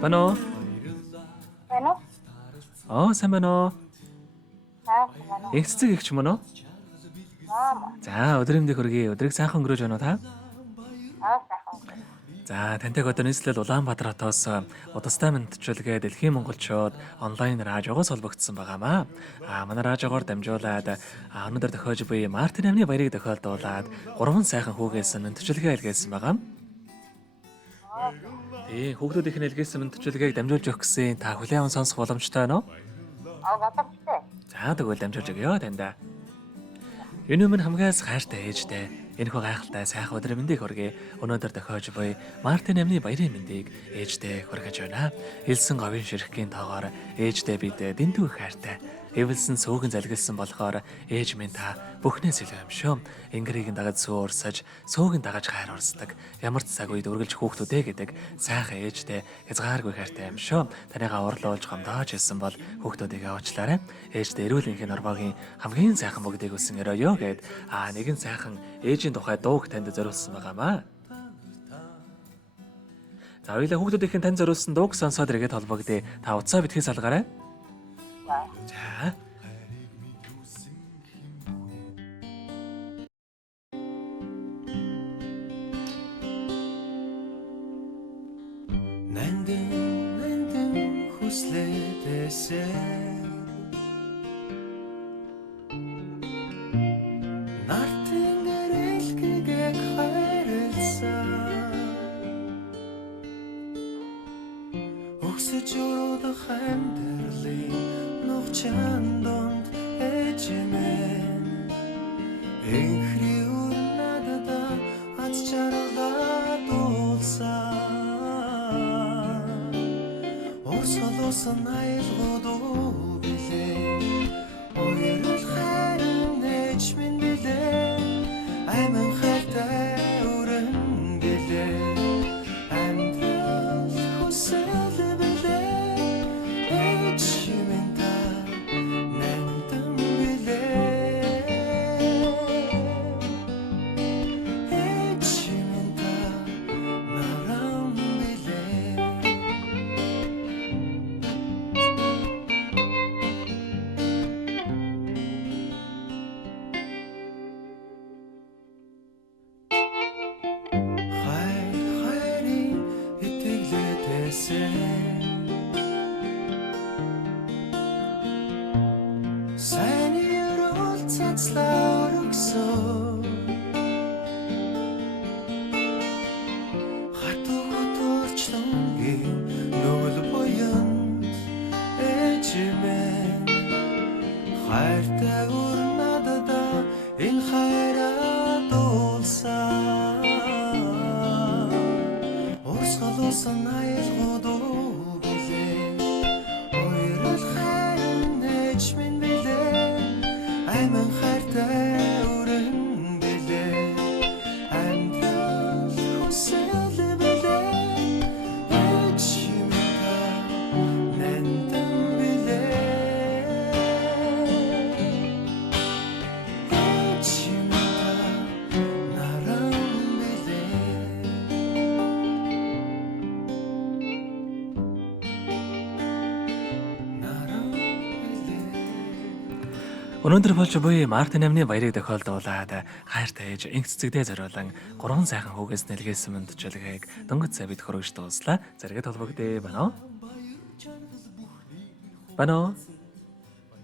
Бано. Байна уу? Сайн байна уу? Байна уу? Эксцэг ихч мөн үү? За, өдрийн мэндийг хүргэе. Өдрийг сайхан өнгөрөөж байна уу та? Сайхан. За, тантай одоо нийслэл Улаанбаатар хотоос удастай мэдчилгээ Дэлхийн монголчууд онлайн радиогоос холбогдсон байгаамаа. Манай радиогоор дамжуулаад өнөөдөр тохиож буй Мартин амны баярыг тохиолдуулаад 3 сайхан хүүгээс мэдчилгээ илгээсэн байгаа. Хүүхдүүдийн илгээсэн мэдчилгээг дамжуулж өгөх гэсэн та хүлээн аван сонсох боломжтой байна уу? Боломжтой. За, тэгвэл дамжуулж өгье танда. Энэ өмнө хамгаас хайртай ээжтэй энэхүү гайхалтай сайхан өдрийн мэндийг хүргэе. Өнөөдөр тохиож буй Мартин амны баярын мэндийг ээжтэй хүргэж байна. Хэлсэн говийн ширхгийн тоогоор ээжтэй бид дэндүү хайртай. Эвэлсэн сүүгэн залгилсан болохоор ээж минь та бүхнээс илүү юм шүү. Ингэрийг дагаж сүү урсаж, сүүгэн дагаж хайр урсдаг. Ямар ч цаг үед үргэлж хүүхдүүдээ гэдэг сайхан ээжтэй хязгааргүй хайртай юм шүү. Танайгаа урлуулж гомдоож ирсэн бол хүүхдүүдийг уучлаарай. Ээжтэй эрүүл энхийн орбогийн хамгийн сайхан бүгдийг өсөн өрөөё гэд нэгэн сайхан ээжийн тухай дууг танд зориулсан байгаамаа. За хоёулаа хүүхдүүдийн танд зориулсан дууг сонсоод иргэд холбогдъё. Та утсаа битгий салгаарай. За. Нандин хүслээдээсээ Нартин гэрэлхийгээ хайрласан Өгсөж өрөдөх амьдралын нухчаан донд ээжмэн Энхри урнадада ач чаргалаа дуулсан Орсолосон айлгуудуу билээ Ойрол хайрын ээжмэн билээ Айман хайртай өрөн билээ Амьдрал хүсэл билээ Ээжмэн та нандин билээ Ээжмэн та нарам билээ Хайрын итгэлээдээсээ Сайн ерөөл цацлаа өргсөн Хатуу төрчлөнгийн нүгэл буянд ээжмэн Хайртай урнадада энэ хайраа дуулсан Орсголосон айлгуудуу билээ Ойрол хайрын ээжмэн билээ Айман хайртай өрөн билээ Амьдрал хүсэл билээ Ээжмэн та нандин билээ Ээжмэн та нарам билээ Өнөөдөр болж буй Мартин амны баярыг тохиолдуулаад хайртай ээж инцэгдээ зориулан 3 сайхан хүүгээс нэлгээсэн мэдчилгээг дөнгөж сая бид хүргэж дууслаа. Зэрэгэд холбогдъё байна уу? Бано.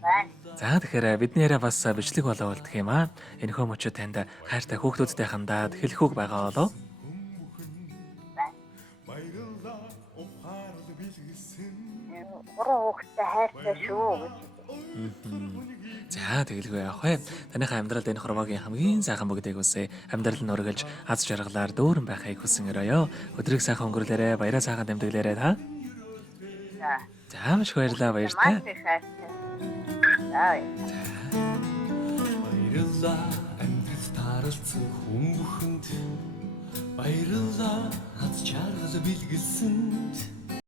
Байна. За тэгэхээр бидний яриа бас бичлэг болоо болдох юм аа. Энэхүү мөчөд танд хайртай хүүхдүүдтэй хандаад хэлэх үг байгаа болов? Гурван хүүхэдтэй хайртай шүү гэж. За тэгэлгүй явах вэ. Таныхаа амьдралд энэ хормогийн хамгийн сайхан бүгдийг үсэ. Амьдрал нь өргөлж аз жаргалаар дүүрэн байхыг хүсэн өрөөё. Өдрийг сайхан өнгөрлөөрэй. Баяраа сайхан дамжуулаарай та. За маш их баярлалаа баяртай. Маш их хайртай. Баярлалаа амьдрал тааралцсан хүн бүхэнд Баярлалаа аз жаргал бэлгэлсэнд